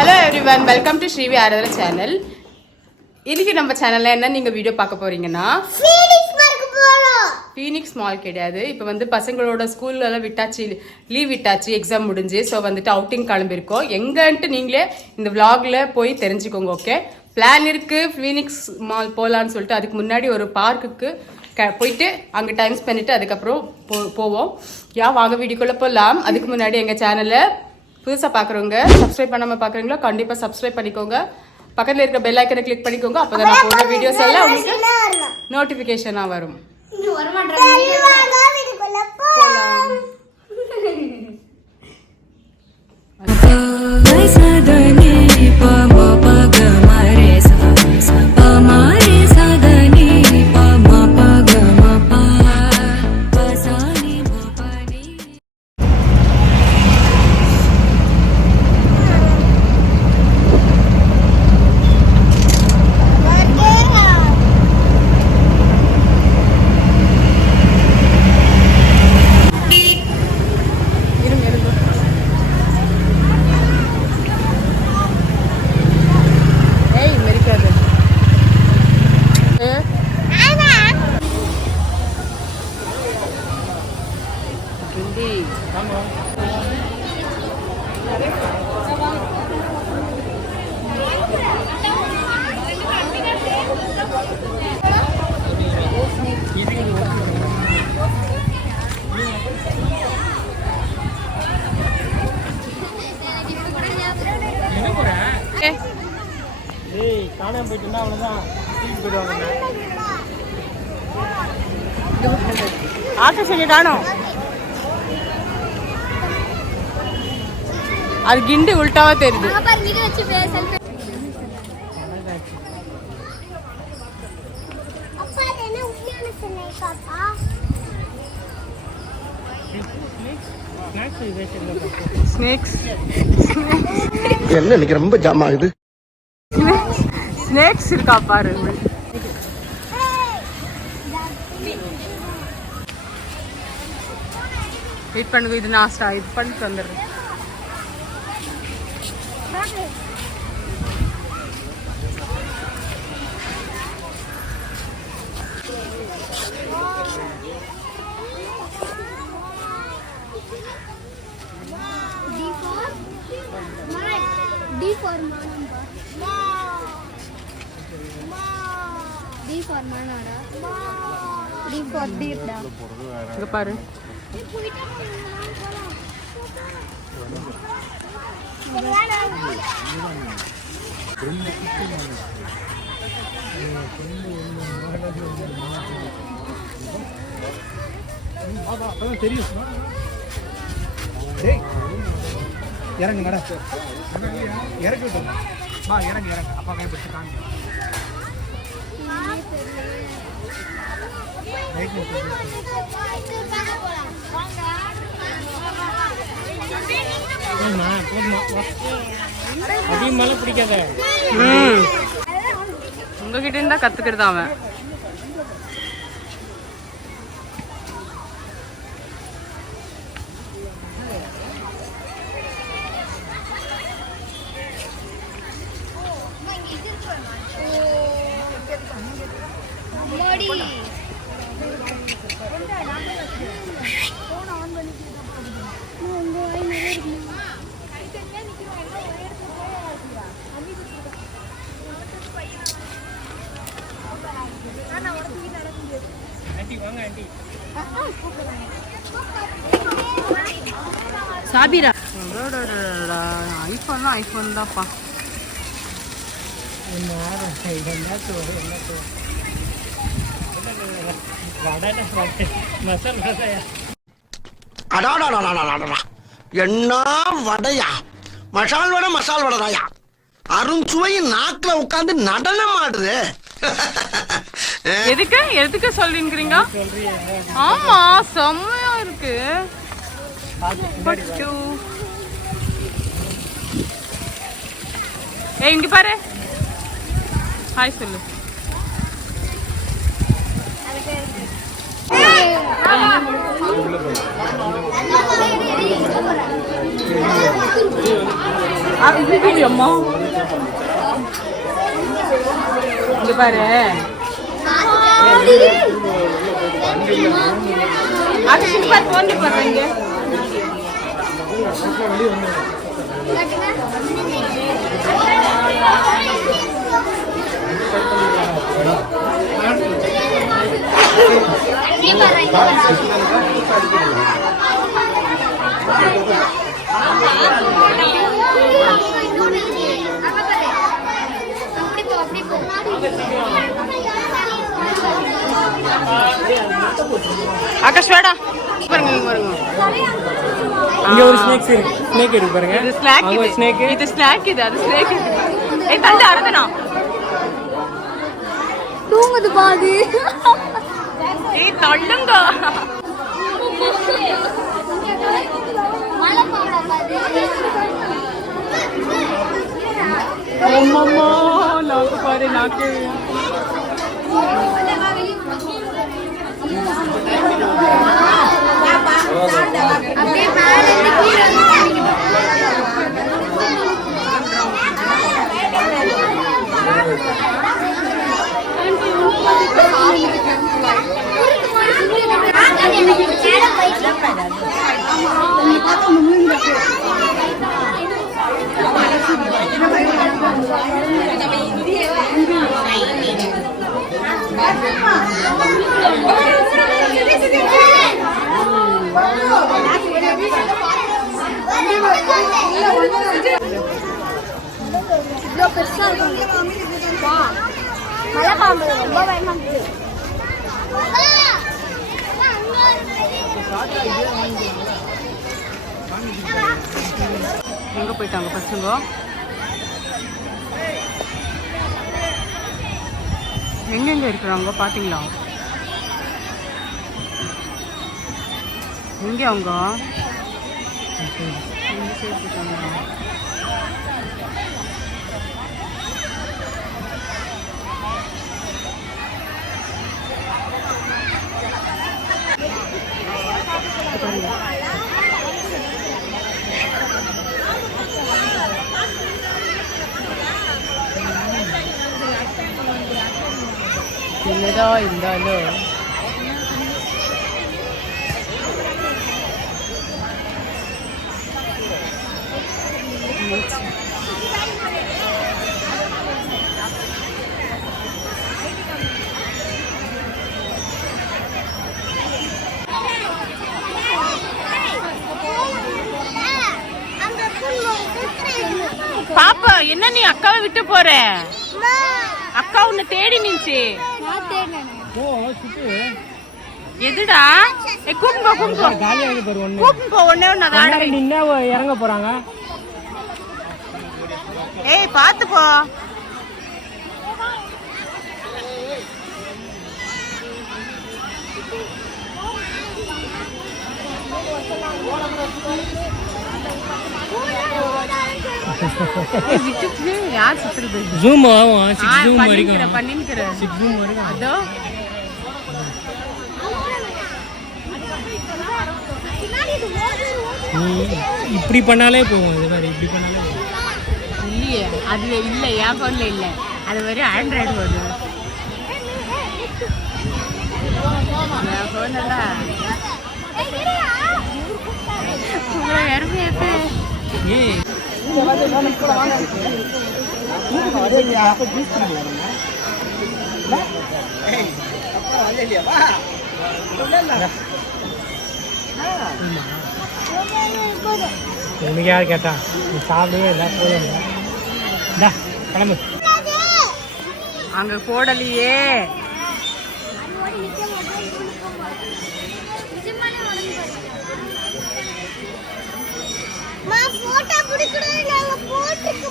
Hello everyone, welcome to Srivi Aradhana channel. இன்னைக்கு நம்ம சேனல்ல என்ன நீங்க வீடியோ பார்க்க போறீங்கன்னா, ஃபீனிக்ஸ் மால் கிடையாது. இப்போ வந்து பசங்களோட ஸ்கூல்ல எல்லாம் விட்டாச்சு, லீவ் விட்டாச்சு, எக்ஸாம் முடிஞ்சு. ஸோ வந்துட்டு அவுட்டிங் கிளம்பிருக்கோம். எங்கன்ட்டு நீங்களே இந்த விளாக்ல போய் தெரிஞ்சுக்கோங்க. ஓகே, பிளான் இருக்கு ஃபீனிக்ஸ் மால் போகலான்னு சொல்லிட்டு. அதுக்கு முன்னாடி ஒரு பார்க்குக்கு போயிட்டு அங்கே டைம் ஸ்பெண்ட் பண்ணிட்டு அதுக்கப்புறம் போவோம். வாங்க வீடியோக்குள்ள போகலாம். அதுக்கு முன்னாடி எங்கள் சேனலை புதுசாக பார்க்குறவங்க, சப்ஸ்கிரைப் பண்ணாமல் பார்க்குறீங்களோ கண்டிப்பாக சப்ஸ்கிரைப் பண்ணிக்கோங்க. பக்கத்தில் இருக்க பெல் ஐக்கனை கிளிக் பண்ணிக்கோங்க. அப்போ தான் நான் போடுற வீடியோஸ் எல்லாம் உங்களுக்கு நோட்டிஃபிகேஷனாக வரும். அது கிண்டி உல்டாவா தெரியுது. என்ன இன்னைக்கு ரொம்ப ஜாம் ஆகுது. ஸ்னேக்ஸ் இருக்கா பாரு. வெயிட் பண்ணுங்க, இது நாஸ்டா, இது பண்ணிட்டு வந்துடுறேன். இங்க பாரு, தெரியும். இறங்குங்கடா, இறக்கி விட்டுருங்க. இறங்கு இறங்கு, அப்பா கைப்பிடிச்சிருக்காங்க. அதிகமால பிடிக்காத, உங்ககிட்ட இருந்தா கத்துக்கிறது அவன். சாபிரா, ஐஃபோன் ஐஃபோன் தான்ப்பா. என்ன வடையா, மசால் வடை, மசால் வடையா, அருண்சுவை நாக்குல உட்காந்து நடனம் ஆடுது. எதுக்கு எதுக்கு சொல்றீங்க? ஆமா, செம்மையா இருக்கு. இங்க பாரு, ஹாய் சொல்லு. அம்மா இங்க பாரு அது சூப்பர் போன் பாருங்க ஆகாஷ் வாடா பாருங்க பாருங்க இங்க ஒரு ஸ்னேக் இருக்கு பாருங்க. இது ஸ்நாக் அங்க ஒரு ஸ்னேக். இது ஸ்நாக் இது அது ஸ்னேக் இது. ஏய் தந்து அறதனா. தூங்குது பாதி. ஏய் தள்ளுங்க. மலை பாடா பாதி. அம்மம்மா நாக்கு பாரு நாக்கு. அப்படியே மேல இருந்து கீழ பெருசா இருக்கும். மலை பாம்பு ரொம்ப பயமா இருக்கு. எங்க போயிட்டாங்க பசங்க? எங்கெங்க இருக்கிறாங்க பாத்தீங்களா? எங்க அவங்க என்னதான் இருந்தாலும் பாப்பா என்ன நீ அக்காவை விட்டு போற? அக்கா உன்னை தேடி நின்னுச்சு. எதுடா? கூப்பிட்டு போ கூப்பிட்டு போ. காலியாக பாரு ஒண்ணு. கூப்பிட்டு போ ஒண்ணே ஒண்ணு அதான். நின்னா இறங்க போறாங்க. ஏய் பாத்து போ. யார் சுத்துறது? ஜூம் ஆகும். 6 ஜூம் வரைக்கும். பண்ணிக்கிற 6 ஜூம் வரைக்கும். அதோ இப்படி பண்ணாலே போகும். இது மாதிரி இப்படி பண்ணாலே போகும். இல்லையே அது இல்ல என் போன்ல இல்ல அது வெறும் ஆண்ட்ராய்டு போன். என் போன்ல உங்களை யாருமே ஏய் உனக்கு யார் கேட்டா? நீ சாப்பிடவே இல்லை போதும். கிளம்பு. அங்க போடலையே.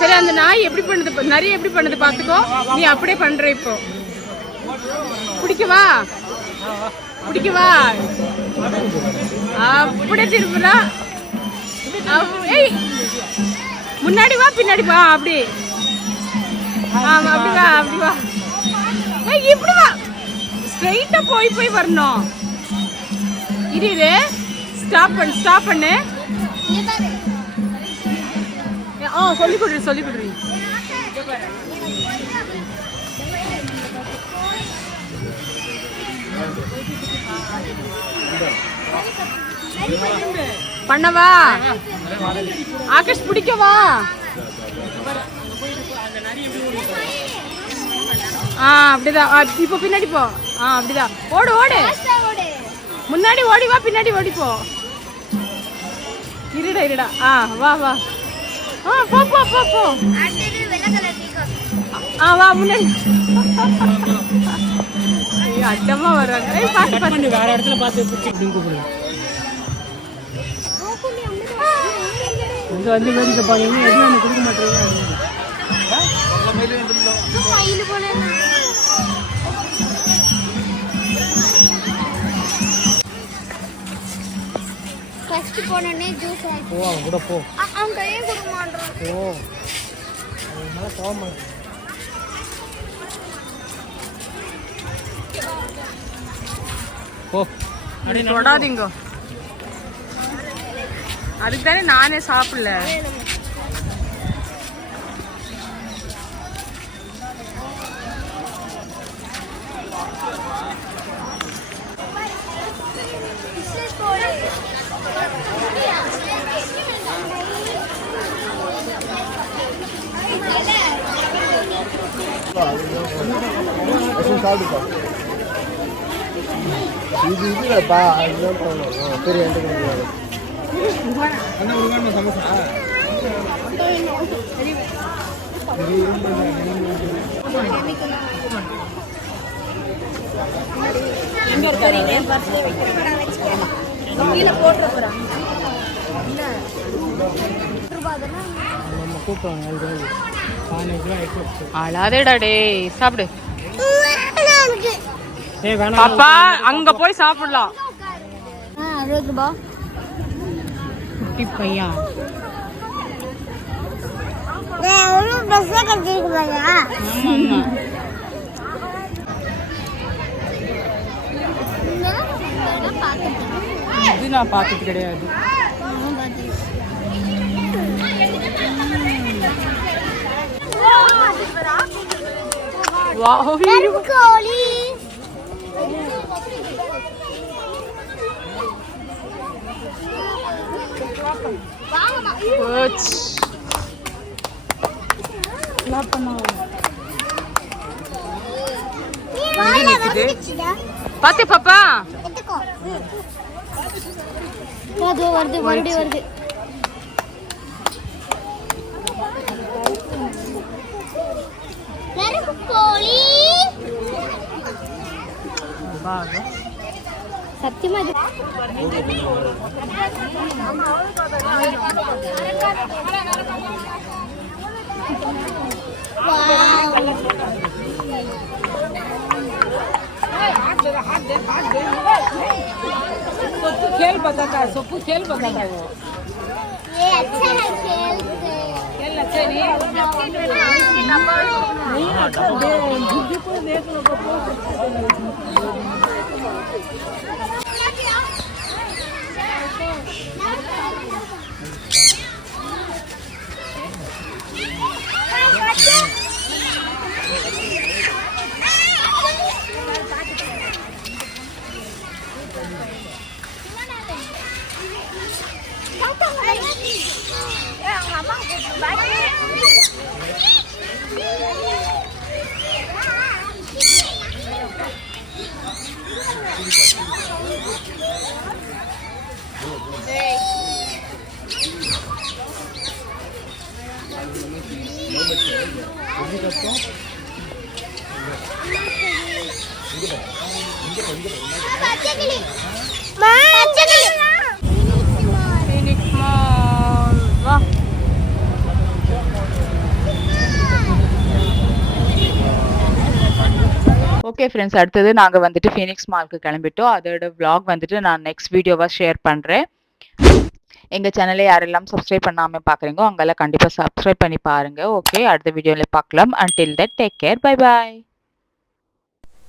சரி அந்த நாய் எப்படி பண்ணுது? நிறைய எப்படி பண்ணுது பாத்துக்கோ. நீ அப்படியே பண்ற இப்போ. பிடிக்கவா பிடிக்கவா? அப்படியே திரும்புறா. ஏய் முன்னாடி வா பின்னாடி வா. அப்படி அப்படி வா அப்படி வா. ஏய் இப்படி வா. ஸ்ட்ரைட்டா போய் போய் வரணும். இரு ஸ்டாப் பண்ணு ஸ்டாப் பண்ணு. சொல்லி கொடுறி. பண்ணவா ஆகாஷ் பிடிக்கவா? அப்படிதான். இப்போ பின்னாடி போ. அப்படிதான். ஓடு முன்னாடி ஓடி வா, பின்னாடி ஓடி போ. இருடா. வா போ. வா முன்னாடி. அட்டமா வர்றாங்க. பாத்து வேற இடத்துல பார்த்து கூப்பிடுங்க. இங்க வந்து வேடிக்கை பாருங்க. எதுவும் கொடுக்க மாட்டேங்க. ஃபர்ஸ்ட் போனனே ஜூஸ் ஆயிடுச்சு. அவன் கூட போ. அவன் கையை கொடுக்க மாட்டான். அதனால போக மாட்டேன். தொடாதீங்க. அதுக்கு தானே நானே சாப்பிடல. இது இல்லப்பா, பெரிய அழாதேடா டே, சாப்பிடு. பாப்பா அங்க போய் சாப்பிடலாம். குட்டி பையன் இது நான் பார்த்தது கிடையாது. பாத்தே பாப்பா, வருது வருது. சத்தியமா खेल बताता है, सोपू खेल बताता है वो। ये अच्छा है खेल अच्छा नहीं बुद्धि को देख लो। ஓகே ஃப்ரெண்ட்ஸ், அடுத்தது நாங்கள் வந்துட்டு ஃபீனிக்ஸ் மால்க்கு கிளம்பிட்டோம். அதோட vlog வந்துட்டு நான் நெக்ஸ்ட் வீடியோவாக ஷேர் பண்ணுறேன். எங்கள் சேனலை யாரெல்லாம் சப்ஸ்கிரைப் பண்ணாமல் பார்க்குறீங்களோ அங்கெல்லாம் கண்டிப்பாக சப்ஸ்கிரைப் பண்ணி பாருங்கள். ஓகே, அடுத்த வீடியோவில் பார்க்கலாம். until then take care, bye bye.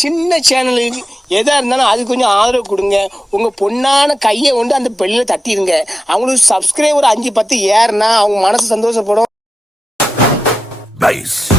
சின்ன சேனலுக்கு எதா இருந்தாலும் அது கொஞ்சம் ஆதரவு கொடுங்க. உங்க பொண்ணான கையை கொண்டு அந்த பெல்லில் தட்டிடுங்க. அவங்களுக்கு சப்ஸ்கிரைபர் 5-10 ஏறுனா அவங்க மனசு சந்தோஷப்படும். dies.